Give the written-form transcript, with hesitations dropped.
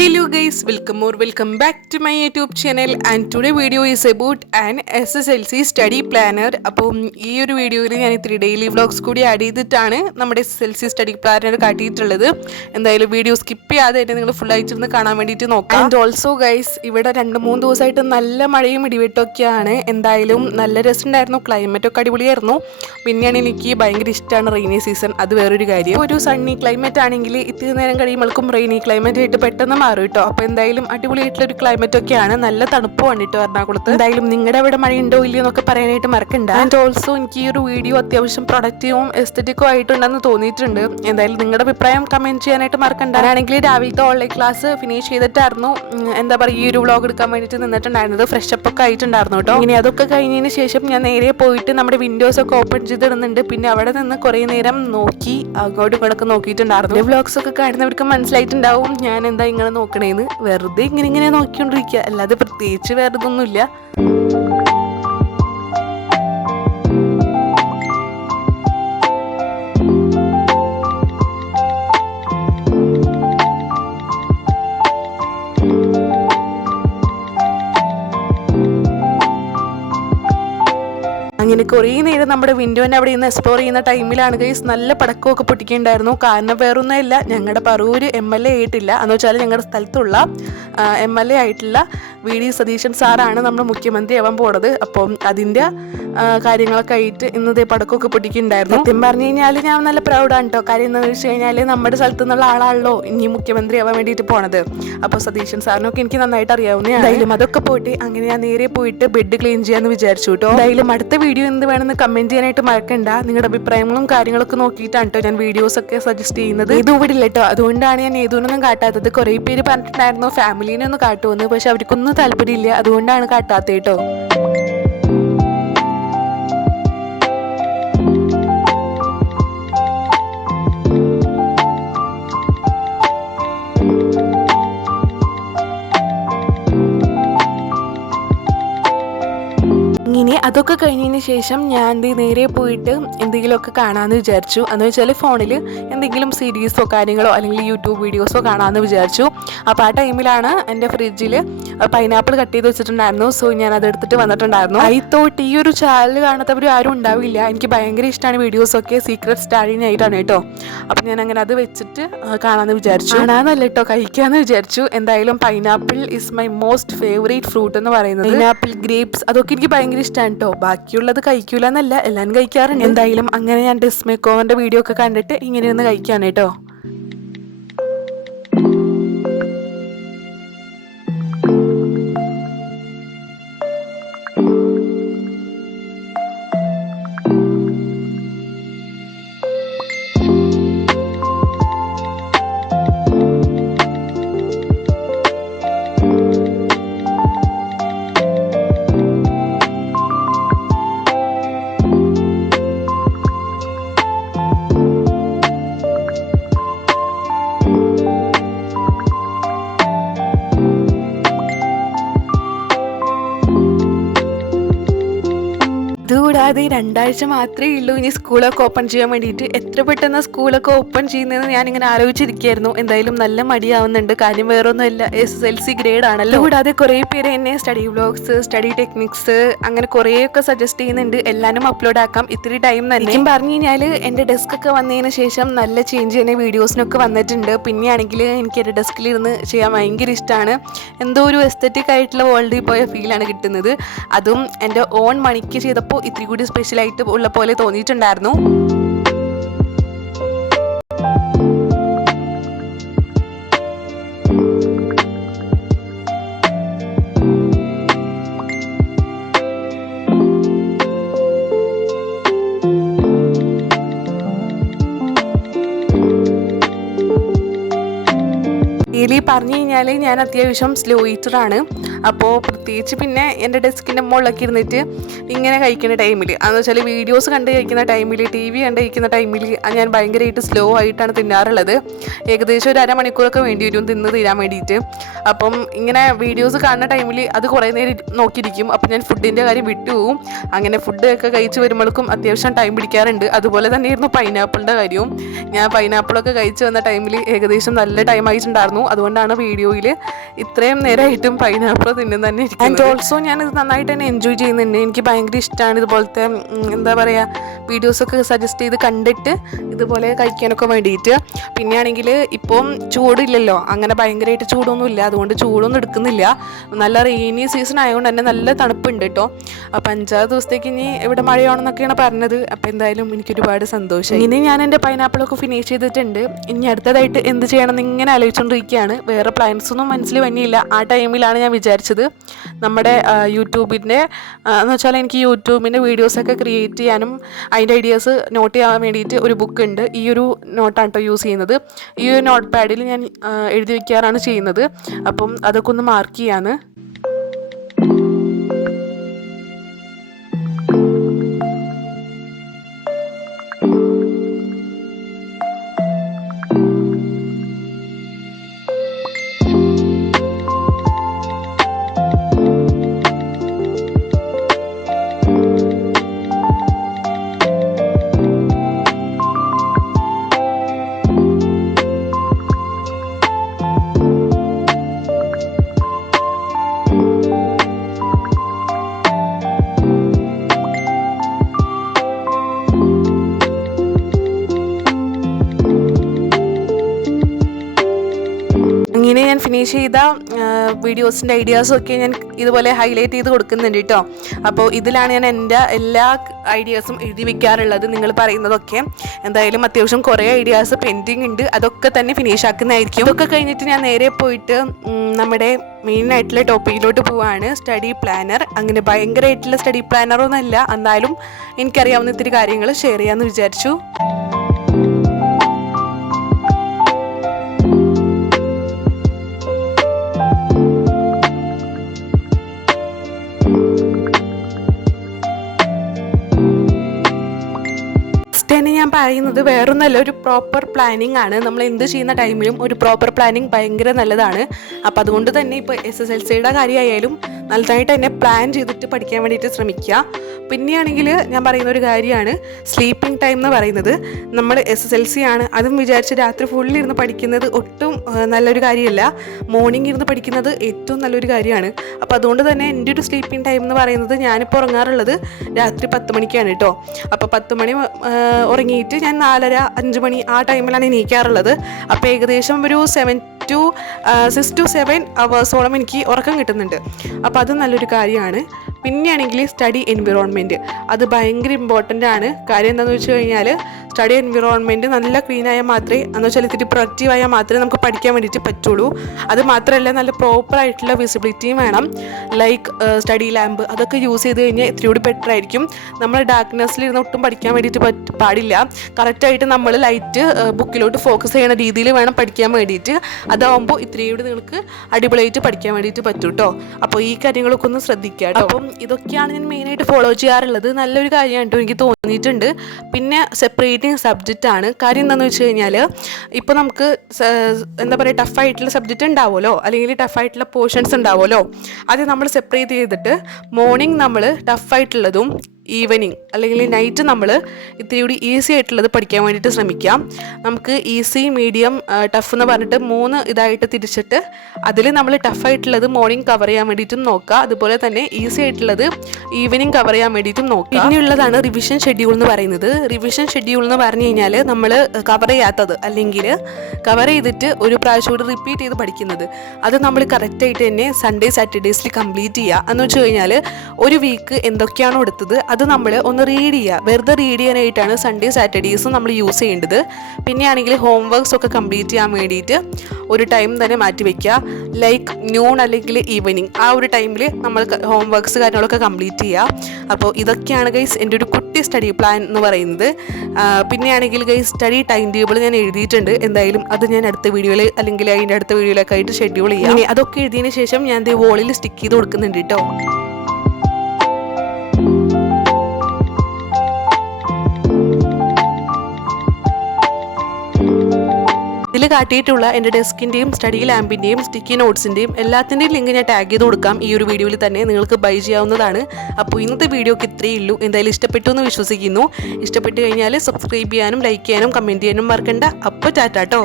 Hello guys, welcome back to my YouTube channel and today video is about an SSLC study planner. അപ്പോൾ ഈ ഒരു വീഡിയോയിൽ ഞാൻ ഇത്തിരി ഡെയിലി വ്ലോഗ്സ് കൂടി ആഡ് ചെയ്തിട്ടാണ് നമ്മുടെ SSLC സ്റ്റഡി പ്ലാനർ കാട്ടിയിട്ടുള്ളത്. എന്തായാലും വീഡിയോ സ്കിപ്പ് ചെയ്യാതെ തന്നെ നിങ്ങൾ ഫുൾ ആയിട്ടിരുന്ന് കാണാൻ വേണ്ടിയിട്ട് നോക്കാം. ആൻഡ് ഓൾസോ ഗൈസ്, ഇവിടെ 2-3 ദിവസമായിട്ട് നല്ല മഴയും ഇടിവെട്ടൊക്കെയാണ്. എന്തായാലും നല്ല രസമുണ്ടായിരുന്നു, ക്ലൈമറ്റ് ഒക്കെ അടിപൊളിയായിരുന്നു. പിന്നെയാണ് എനിക്ക് ഭയങ്കര ഇഷ്ടമാണ് റെയിനി സീസൺ, അത് വേറൊരു കാര്യം. ഒരു സണ്ണി ക്ലൈമറ്റ് ആണെങ്കിൽ ഇത്തിരി നേരം കഴിയുമ്പോഴേക്കും റെയിനി ക്ലൈമറ്റ് ആയിട്ട് പെട്ടെന്ന് മാറും കേട്ടോ. അപ്പോൾ എന്തായാലും അടിപൊളിയായിട്ടുള്ള ഒരു ക്ലൈമറ്റ് ഒക്കെയാണ്, നല്ല തണുപ്പുമാണ് കേട്ടോ എറണാകുളത്ത്. എന്തായാലും നിങ്ങളുടെ അവിടെ മഴ ഉണ്ടോ ഇല്ലയോ എന്നൊക്കെ പറയാനായിട്ട് മറക്കണ്ട. ആൻഡ് ഓൾസോ എനിക്ക് ഈ ഒരു വീഡിയോ അത്യാവശ്യം പ്രൊഡക്റ്റീവും എസ്തെറ്റിക്കും ആയിട്ടുണ്ടെന്ന് തോന്നിയിട്ടുണ്ട്. എന്തായാലും നിങ്ങളുടെ അഭിപ്രായം കമന്റ് ചെയ്യാനായിട്ട് മറക്കണ്ട. ആണെങ്കിൽ രാവിലത്തെ ഓൺലൈൻ ക്ലാസ് ഫിനിഷ് ചെയ്തിട്ടായിരുന്നു എന്താ പറയുക ഈ ഒരു വ്ളോഗ് എടുക്കാൻ വേണ്ടിയിട്ട് നിന്നിട്ടുണ്ടായിരുന്നത്. ഫ്രഷ് അപ്പ് ഒക്കെ ആയിട്ടുണ്ടായിരുന്നു കേട്ടോ. ഇനി അതൊക്കെ കഴിഞ്ഞതിന് ശേഷം ഞാൻ നേരെ പോയിട്ട് നമ്മുടെ വിൻഡോസ് ഒക്കെ ഓപ്പൺ ചെയ്തിടുന്നുണ്ട്. പിന്നെ അവിടെ നിന്ന് കുറേ നേരം നോക്കി അങ്ങോട്ടും ഇങ്ങോട്ടൊക്കെ നോക്കിയിട്ടുണ്ടായിരുന്നു. വ്ളോഗ്സ് ഒക്കെ കാണുന്നവർക്ക് മനസ്സിലായിട്ടുണ്ടാവും ഞാൻ എന്താ ഇങ്ങനെ നോക്കണേന്ന്. വെറുതെ ഇങ്ങനെ നോക്കിക്കൊണ്ടിരിക്കുക, അല്ലാതെ പ്രത്യേകിച്ച് വേറെ ഇതൊന്നുമില്ല. അങ്ങനെ കുറേ നേരം നമ്മുടെ വിൻഡോനെ അവിടെ നിന്ന് എക്സ്പ്ലോർ ചെയ്യുന്ന ടൈമിലാണ് ഗൈസ് നല്ല പടക്കമൊക്കെ പൊട്ടിക്കുന്നുണ്ടായിരുന്നു. കാരണം വേറൊന്നുമില്ല, ഞങ്ങളുടെ പറൂര് MLA ആയിട്ടില്ല എന്ന് വെച്ചാൽ ഞങ്ങളുടെ സ്ഥലത്തുള്ള MLA ആയിട്ടുള്ള VD സതീശൻ സാറാണ് നമ്മുടെ മുഖ്യമന്ത്രി ആവാൻ പോണത്. അപ്പം അതിൻ്റെ കാര്യങ്ങളൊക്കെ ആയിട്ട് ഇന്നത്തെ പടക്കമൊക്കെ പൊട്ടിക്കുന്നുണ്ടായിരുന്നു. സത്യം പറഞ്ഞു കഴിഞ്ഞാൽ ഞാൻ നല്ല പ്രൗഡാണ് കേട്ടോ. കാര്യം എന്താണെന്ന് വെച്ച് കഴിഞ്ഞാൽ നമ്മുടെ സ്ഥലത്തു നിന്നുള്ള ആളാണല്ലോ ഇനി മുഖ്യമന്ത്രി ആവാൻ വേണ്ടിയിട്ട് പോണത്. അപ്പോൾ സതീശൻ സാറിനൊക്കെ എനിക്ക് നന്നായിട്ട് അറിയാവുന്നതാണ്. എന്തായാലും അതൊക്കെ പോയിട്ട് അങ്ങനെ ഞാൻ നേരെ പോയിട്ട് ബെഡ് ക്ലീൻ ചെയ്യാന്ന് വിചാരിച്ചു കേട്ടോ. എന്തായാലും അടുത്ത വീഡിയോ എന്ത് വേണമെന്ന് കമന്റ് ചെയ്യാനായിട്ട് മറക്കണ്ട. നിങ്ങളുടെ അഭിപ്രായങ്ങളും കാര്യങ്ങളൊക്കെ നോക്കിയിട്ടാണ് കേട്ടോ ഞാൻ വീഡിയോസ് ഒക്കെ സജസ്റ്റ് ചെയ്യുന്നത്. ഇത് ഇവിടെ ഇല്ല കേട്ടോ, അതുകൊണ്ടാണ് ഞാൻ ഏതൊന്നും കാട്ടാത്തത്. കുറേ പേര് പറഞ്ഞിട്ടുണ്ടായിരുന്നു ഫാമിലിനെ ഒന്ന് കാട്ടുമെന്ന്, പക്ഷെ അവർക്കൊന്നും താല്പര്യമില്ല, അതുകൊണ്ടാണ് കാട്ടാത്തത് കേട്ടോ. ഇനി അതൊക്കെ കഴിഞ്ഞതിന് ശേഷം ഞാൻ നേരെ പോയിട്ട് എന്തെങ്കിലുമൊക്കെ കാണാമെന്ന് വിചാരിച്ചു. എന്ന് വെച്ചാൽ ഫോണിൽ എന്തെങ്കിലും സീരീസോ കാര്യങ്ങളോ അല്ലെങ്കിൽ യൂട്യൂബ് വീഡിയോസോ കാണാമെന്ന് വിചാരിച്ചു. അപ്പോൾ ആ ടൈമിലാണ് എൻ്റെ ഫ്രിഡ്ജിൽ പൈനാപ്പിൾ കട്ട് ചെയ്ത് വെച്ചിട്ടുണ്ടായിരുന്നു. സോ ഞാൻ അതെടുത്തിട്ട് വന്നിട്ടുണ്ടായിരുന്നു. ഐ തോട്ട് ഈ ഒരു ചാനൽ കാണാത്തവർ ആരും ഉണ്ടാവില്ല. എനിക്ക് ഭയങ്കര ഇഷ്ടമാണ് വീഡിയോസൊക്കെ, സീക്രട്ട് സ്റ്റാഡിനായിട്ടാണ് കേട്ടോ. അപ്പം ഞാൻ അങ്ങനെ അത് വെച്ചിട്ട് കാണാമെന്ന് വിചാരിച്ചു. കാണാമെന്നല്ല കേട്ടോ, കഴിക്കാമെന്ന് വിചാരിച്ചു. എന്തായാലും pineapple is my most favourite fruit എന്ന് പറയുന്നത്. പൈനാപ്പിൾ, ഗ്രേപ്സ് അതൊക്കെ എനിക്ക് ഭയങ്കര ഇഷ്ടമാണ് കേട്ടോ. ബാക്കിയുള്ളത് കഴിക്കൂല എന്നല്ല, എല്ലാവരും കഴിക്കാറുണ്ട്. എന്തായാലും അങ്ങനെ ഞാൻ ഡ്രസ് മേക്ക് ഓവറിന്റെ വീഡിയോ ഒക്കെ കണ്ടിട്ട് ഇങ്ങനെ ഒന്ന് കഴിക്കാണ് കേട്ടോ. ഇതുകൂടാതെ 2 ആഴ്ച മാത്രമേ ഉള്ളൂ ഇനി സ്കൂളൊക്കെ ഓപ്പൺ ചെയ്യാൻ വേണ്ടിയിട്ട്. എത്ര പെട്ടെന്ന് സ്കൂളൊക്കെ ഓപ്പൺ ചെയ്യുന്നതെന്ന് ഞാനിങ്ങനെ ആലോചിച്ചിരിക്കുകയായിരുന്നു. എന്തായാലും നല്ല മടിയാവുന്നുണ്ട്, കാര്യം വേറൊന്നുമില്ല, SSLC ഗ്രേഡ് ആണല്ലോ. കൂടാതെ കുറേ പേര് എന്നെ സ്റ്റഡി വ്ലോഗ്സ്, സ്റ്റഡി ടെക്നിക്സ് അങ്ങനെ കുറേയൊക്കെ സജസ്റ്റ് ചെയ്യുന്നുണ്ട്. എല്ലാവരും അപ്ലോഡ് ആക്കാം, ഇത്തിരി ടൈം തന്നെ. എനിക്ക് പറഞ്ഞു കഴിഞ്ഞാൽ എൻ്റെ ഡെസ്ക് ഒക്കെ വന്നതിന് ശേഷം നല്ല ചേഞ്ച് തന്നെ വീഡിയോസിനൊക്കെ വന്നിട്ടുണ്ട്. പിന്നെയാണെങ്കിൽ എനിക്ക് എൻ്റെ ഡെസ്കിലിരുന്ന് ചെയ്യാൻ ഭയങ്കര ഇഷ്ടമാണ്. എന്തോ ഒരു എസ്തെറ്റിക് ആയിട്ടുള്ള വേൾഡിൽ പോയ ഫീലാണ് കിട്ടുന്നത്. അതും എൻ്റെ ഓൺ മണിക്ക് ചെയ്തപ്പോൾ ഇത്തിരി കൂടി സ്പെഷ്യലായിട്ട് ഉള്ള പോലെ തോന്നിയിട്ടുണ്ടായിരുന്നു. ഡെയിലി പറഞ്ഞു കഴിഞ്ഞാൽ ഞാൻ അത്യാവശ്യം സ്ലോ ഈറ്ററാണ്. അപ്പോൾ പ്രത്യേകിച്ച് പിന്നെ എൻ്റെ ഡെസ്കിൻ്റെ മുകളിലൊക്കെ ഇരുന്നിട്ട് ഇങ്ങനെ കഴിക്കുന്ന ടൈമിൽ, അതെന്ന് വെച്ചാൽ വീഡിയോസ് കണ്ട് കഴിക്കുന്ന ടൈമിൽ, TV കണ്ട് കഴിക്കുന്ന ടൈമിൽ ഞാൻ ഭയങ്കരമായിട്ട് സ്ലോ ആയിട്ടാണ് തിന്നാറുള്ളത്. ഏകദേശം ഒരു അരമണിക്കൂറൊക്കെ വേണ്ടി വരും തിന്ന് തീരാൻ വേണ്ടിയിട്ട്. അപ്പം ഇങ്ങനെ വീഡിയോസ് കാണുന്ന ടൈമിൽ അത് കുറേ നേരം നോക്കിയിരിക്കും. അപ്പം ഞാൻ ഫുഡിൻ്റെ കാര്യം വിട്ടുപോകും. അങ്ങനെ ഫുഡൊക്കെ കഴിച്ച് വരുമ്പോഴേക്കും അത്യാവശ്യം ടൈം പിടിക്കാറുണ്ട്. അതുപോലെ തന്നെയായിരുന്നു പൈനാപ്പിളിൻ്റെ കാര്യവും. ഞാൻ പൈനാപ്പിളൊക്കെ കഴിച്ച് വന്ന ടൈമിൽ ഏകദേശം നല്ല ടൈം ആയിട്ടുണ്ടായിരുന്നു. അതുകൊണ്ടാണ് കാണുന്ന വീഡിയോയിൽ ഇത്രയും നേരമായിട്ടും പൈനാപ്പിൾ തിന്നും തന്നെ ഇരിക്കും. ആൻഡ് ഓൾസോ ഞാനിത് നന്നായിട്ട് തന്നെ എൻജോയ് ചെയ്യുന്നുണ്ട്. എനിക്ക് ഭയങ്കര ഇഷ്ടമാണ് ഇതുപോലത്തെ എന്താ പറയുക വീഡിയോസൊക്കെ സജസ്റ്റ് ചെയ്ത് കണ്ടിട്ട് ഇതുപോലെ കഴിക്കാനൊക്കെ വേണ്ടിയിട്ട്. പിന്നെ ആണെങ്കിൽ ഇപ്പം ചൂടില്ലല്ലോ, അങ്ങനെ ഭയങ്കരമായിട്ട് ചൂടൊന്നുമില്ല, അതുകൊണ്ട് ചൂടൊന്നും എടുക്കുന്നില്ല. നല്ല റെയിനി സീസൺ ആയതുകൊണ്ട് തന്നെ നല്ല തണുപ്പുണ്ട് കേട്ടോ. അപ്പം 5-6 ദിവസത്തേക്ക് ഇനി ഇവിടെ മഴയാണെന്നൊക്കെയാണ് പറഞ്ഞത്. അപ്പം എന്തായാലും എനിക്ക് ഒരുപാട് സന്തോഷം. ഇനി ഞാൻ എൻ്റെ പൈനാപ്പിളൊക്കെ ഫിനിഷ് ചെയ്തിട്ടുണ്ട്. ഇനി അടുത്തതായിട്ട് എന്ത് ചെയ്യണമെന്ന് ഇങ്ങനെ ആലോചിച്ചുകൊണ്ടിരിക്കുകയാണ്. വേറെ പ്ലാൻസൊന്നും മനസ്സിൽ വന്നിയില്ല. ആ ടൈമിലാണ് ഞാൻ വിചാരിച്ചത് നമ്മുടെ യൂട്യൂബിൻ്റെ എന്ന് വെച്ചാൽ എനിക്ക് യൂട്യൂബിൻ്റെ വീഡിയോസൊക്കെ ക്രിയേറ്റ് ചെയ്യാനും അതിൻ്റെ ഐഡിയാസ് നോട്ട് ചെയ്യാൻ വേണ്ടിയിട്ട് ഒരു ബുക്ക് ഉണ്ട്. ഈ ഒരു നോട്ടാണ് കേട്ടോ യൂസ് ചെയ്യുന്നത്. ഈ ഒരു നോട്ട് പാഡിൽ ഞാൻ എഴുതി വയ്ക്കാറാണ് ചെയ്യുന്നത്. അപ്പം അതൊക്കെ ഒന്ന് മാർക്ക് ചെയ്യാണ്. ഇങ്ങനെ ഞാൻ ഫിനിഷ് ചെയ്ത വീഡിയോസിൻ്റെ ഐഡിയാസൊക്കെ ഞാൻ ഇതുപോലെ ഹൈലൈറ്റ് ചെയ്ത് കൊടുക്കുന്നുണ്ട് കേട്ടോ. അപ്പോൾ ഇതിലാണ് ഞാൻ എൻ്റെ എല്ലാ ഐഡിയാസും എഴുതി വയ്ക്കാറുള്ളത്. നിങ്ങൾ പറയുന്നതൊക്കെ എന്തായാലും അത്യാവശ്യം കുറേ ഐഡിയാസ് പെൻഡിങ് ഉണ്ട്, അതൊക്കെ തന്നെ ഫിനിഷ് ആക്കുന്നതായിരിക്കും. ഇതൊക്കെ കഴിഞ്ഞിട്ട് ഞാൻ നേരെ പോയിട്ട് നമ്മുടെ മെയിനായിട്ടുള്ള ടോപ്പിക്കിലോട്ട് പോവുകയാണ്, സ്റ്റഡി പ്ലാനർ. അങ്ങനെ ഭയങ്കരമായിട്ടുള്ള സ്റ്റഡി പ്ലാനറൊന്നുമല്ല, എന്നാലും എനിക്കറിയാവുന്ന ഇത്തിരി കാര്യങ്ങൾ ഷെയർ ചെയ്യാമെന്ന് വിചാരിച്ചു. തന്നെ ഞാൻ പറയുന്നത് വേറൊന്നല്ല, ഒരു പ്രോപ്പർ പ്ലാനിങ് ആണ്. നമ്മൾ എന്ത് ചെയ്യുന്ന ടൈമിലും ഒരു പ്രോപ്പർ പ്ലാനിങ് ഭയങ്കര നല്ലതാണ്. അപ്പോൾ അതുകൊണ്ട് തന്നെ ഇപ്പോൾ SSLCയുടെ കാര്യമായാലും നല്ലതായിട്ട് തന്നെ പ്ലാൻ ചെയ്തിട്ട് പഠിക്കാൻ വേണ്ടിയിട്ട് ശ്രമിക്കുക. പിന്നെയാണെങ്കിൽ ഞാൻ പറയുന്ന ഒരു കാര്യമാണ് സ്ലീപ്പിംഗ് ടൈം എന്ന് പറയുന്നത്. നമ്മൾ SSLC ആണ് അതും വിചാരിച്ച് രാത്രി ഫുള്ളിരുന്ന് പഠിക്കുന്നത് ഒട്ടും നല്ലൊരു കാര്യമല്ല. മോർണിംഗ് ഇരുന്ന് പഠിക്കുന്നത് ഏറ്റവും നല്ലൊരു കാര്യമാണ്. അപ്പോൾ അതുകൊണ്ട് തന്നെ എൻ്റെ ഒരു സ്ലീപ്പിംഗ് ടൈം എന്ന് പറയുന്നത് ഞാനിപ്പോൾ ഉറങ്ങാറുള്ളത് രാത്രി 10 മണിക്കാണ് കേട്ടോ. അപ്പോൾ 10 മണി ഉറങ്ങിയിട്ട് ഞാൻ 4:30-5 മണി ആ ടൈമിലാണ് എണീക്കാറുള്ളത്. അപ്പോൾ ഏകദേശം ഒരു 6 to 7 അവേഴ്സോളം എനിക്ക് ഉറക്കം കിട്ടുന്നുണ്ട്. അപ്പോൾ അത് നല്ലൊരു കാര്യമാണ്. പിന്നെയാണെങ്കിൽ സ്റ്റഡി എൻവിറോൺമെൻറ്റ്, അത് ഭയങ്കര ഇമ്പോർട്ടൻ്റ് ആണ്. കാര്യം എന്താണെന്ന് വെച്ച് കഴിഞ്ഞാൽ സ്റ്റഡി എൻവിറോൺമെൻറ്റ് നല്ല ക്ലീനായാൽ മാത്രമേ, എന്ന് വെച്ചാൽ ഇത്തിരി പ്രൊഡക്റ്റീവ് ആയാൽ മാത്രമേ നമുക്ക് പഠിക്കാൻ വേണ്ടിയിട്ട് പറ്റുള്ളൂ. അത് മാത്രമല്ല നല്ല പ്രോപ്പറായിട്ടുള്ള വിസിബിലിറ്റിയും വേണം. ലൈക്ക് സ്റ്റഡി ലാമ്പ് അതൊക്കെ യൂസ് ചെയ്ത് കഴിഞ്ഞാൽ ഇത്തിരി കൂടി ബെറ്റർ ആയിരിക്കും. നമ്മൾ ഡാർക്ക്നെസ്സിലിരുന്ന് ഒട്ടും പഠിക്കാൻ വേണ്ടിയിട്ട് പാടില്ല. കറക്റ്റായിട്ട് നമ്മൾ ലൈറ്റ് ബുക്കിലോട്ട് ഫോക്കസ് ചെയ്യുന്ന രീതിയിൽ വേണം പഠിക്കാൻ വേണ്ടിയിട്ട്. അതാവുമ്പോൾ ഇത്രയും കൂടി നിങ്ങൾക്ക് അടിപൊളിയായിട്ട് പഠിക്കാൻ വേണ്ടിയിട്ട് പറ്റും കേട്ടോ. അപ്പോൾ ഈ കാര്യങ്ങളൊക്കെ ഒന്ന് ശ്രദ്ധിക്കുക കേട്ടോ. അപ്പം ഇതൊക്കെയാണ് ഞാൻ മെയിനായിട്ട് ഫോളോ ചെയ്യാറുള്ളത്. നല്ലൊരു കാര്യമാണ് കേട്ടോ എനിക്ക് തോന്നിയിട്ടുണ്ട്. പിന്നെ സെപ്പറേറ്റിംഗ് സബ്ജക്റ്റ് ആണ്. കാര്യം എന്താണെന്ന് വെച്ച് കഴിഞ്ഞാൽ ഇപ്പോൾ നമുക്ക് എന്താ പറയുക ടഫായിട്ടുള്ള സബ്ജക്റ്റ് ഉണ്ടാവുമല്ലോ, അല്ലെങ്കിൽ ടഫായിട്ടുള്ള പോർഷൻസ് ഉണ്ടാവുമല്ലോ, അത് നമ്മൾ സെപ്പറേറ്റ് ചെയ്തിട്ട് മോർണിംഗ് നമ്മൾ ടഫായിട്ടുള്ളതും ഈവനിങ് അല്ലെങ്കിൽ നൈറ്റ് നമ്മൾ ഇത്തിരി കൂടി ഈസി ആയിട്ടുള്ളത് പഠിക്കാൻ വേണ്ടിയിട്ട് ശ്രമിക്കാം. നമുക്ക് ഈസി, മീഡിയം, ടഫ് എന്ന് പറഞ്ഞിട്ട് 3 ഇതായിട്ട് തിരിച്ചിട്ട് അതിൽ നമ്മൾ ടഫായിട്ടുള്ളത് മോർണിംഗ് കവർ ചെയ്യാൻ വേണ്ടിയിട്ടും നോക്കുക. അതുപോലെ തന്നെ ഈസി ആയിട്ടുള്ളത് ഈവനിങ് കവർ ചെയ്യാൻ വേണ്ടിയിട്ടും നോക്കുക. പിന്നെയുള്ളതാണ് റിവിഷൻ ഷെഡ്യൂൾ എന്ന് പറയുന്നത്. റിവിഷൻ ഷെഡ്യൂൾ എന്ന് പറഞ്ഞു കഴിഞ്ഞാൽ നമ്മൾ കവർ ചെയ്യാത്തത് അല്ലെങ്കിൽ കവർ ചെയ്തിട്ട് ഒരു പ്രാവശ്യം കൂടി റിപ്പീറ്റ് ചെയ്ത് പഠിക്കുന്നത്, അത് നമ്മൾ കറക്റ്റായിട്ട് തന്നെ സൺഡേ സാറ്റർഡേസിൽ കംപ്ലീറ്റ് ചെയ്യുക. എന്ന് വെച്ച് കഴിഞ്ഞാൽ ഒരു വീക്ക് എന്തൊക്കെയാണോ എടുത്തത് അത് നമ്മൾ ഒന്ന് റീഡ് ചെയ്യുക. വെറുതെ റീഡ് ചെയ്യാനായിട്ടാണ് സൺഡേ സാറ്റർഡേസും നമ്മൾ യൂസ് ചെയ്യേണ്ടത്. പിന്നെയാണെങ്കിൽ ഹോംവർക്ക്സ് ഒക്കെ കംപ്ലീറ്റ് ചെയ്യാൻ വേണ്ടിയിട്ട് ഒരു ടൈം തന്നെ മാറ്റി വയ്ക്കുക. ലൈക്ക് നോൺ അല്ലെങ്കിൽ ഈവനിങ് ആ ഒരു ടൈമിൽ നമ്മൾ ഹോംവർക്ക്സ് കാര്യങ്ങളൊക്കെ കംപ്ലീറ്റ് ചെയ്യുക. അപ്പോൾ ഇതൊക്കെയാണ് ഗൈസ് എൻ്റെ ഒരു കുട്ടി സ്റ്റഡി പ്ലാൻ എന്ന് പറയുന്നത്. പിന്നെയാണെങ്കിൽ ഗൈസ് സ്റ്റഡി ടൈം ടേബിൾ ഞാൻ എഴുതിയിട്ടുണ്ട്. എന്തായാലും അത് ഞാൻ അടുത്ത വീഡിയോയിൽ അല്ലെങ്കിൽ അതിൻ്റെ അടുത്ത വീഡിയോയിലൊക്കെ ആയിട്ട് ഷെഡ്യൂൾ ചെയ്യാം. ഇനി അതൊക്കെ എഴുതിയതിന് ശേഷം ഞാൻ ദേ വോളിൽ സ്റ്റിക്ക് ചെയ്ത് കൊടുക്കുന്നുണ്ട് കേട്ടോ. ഇതിൽ കാട്ടിയിട്ടുള്ള എൻ്റെ ഡെസ്കിൻ്റെയും സ്റ്റഡി ലാമ്പിൻ്റെയും സ്റ്റിക്കി നോട്ട്സിൻ്റെയും എല്ലാത്തിൻ്റെയും ലിങ്ക് ഞാൻ ടാഗ് ചെയ്ത് കൊടുക്കാം. ഈ ഒരു വീഡിയോയിൽ തന്നെ നിങ്ങൾക്ക് ബൈ ചെയ്യാവുന്നതാണ്. അപ്പോൾ ഇന്നത്തെ വീഡിയോക്ക് ഇത്രയേ ഉള്ളൂ. എന്തായാലും ഇഷ്ടപ്പെട്ടു എന്ന് വിശ്വസിക്കുന്നു. ഇഷ്ടപ്പെട്ട് കഴിഞ്ഞാൽ സബ്സ്ക്രൈബ് ചെയ്യാനും ലൈക്ക് ചെയ്യാനും കമൻറ്റ് ചെയ്യാനും മറക്കണ്ട. അപ്പോൾ ടാറ്റാ കേട്ടോ.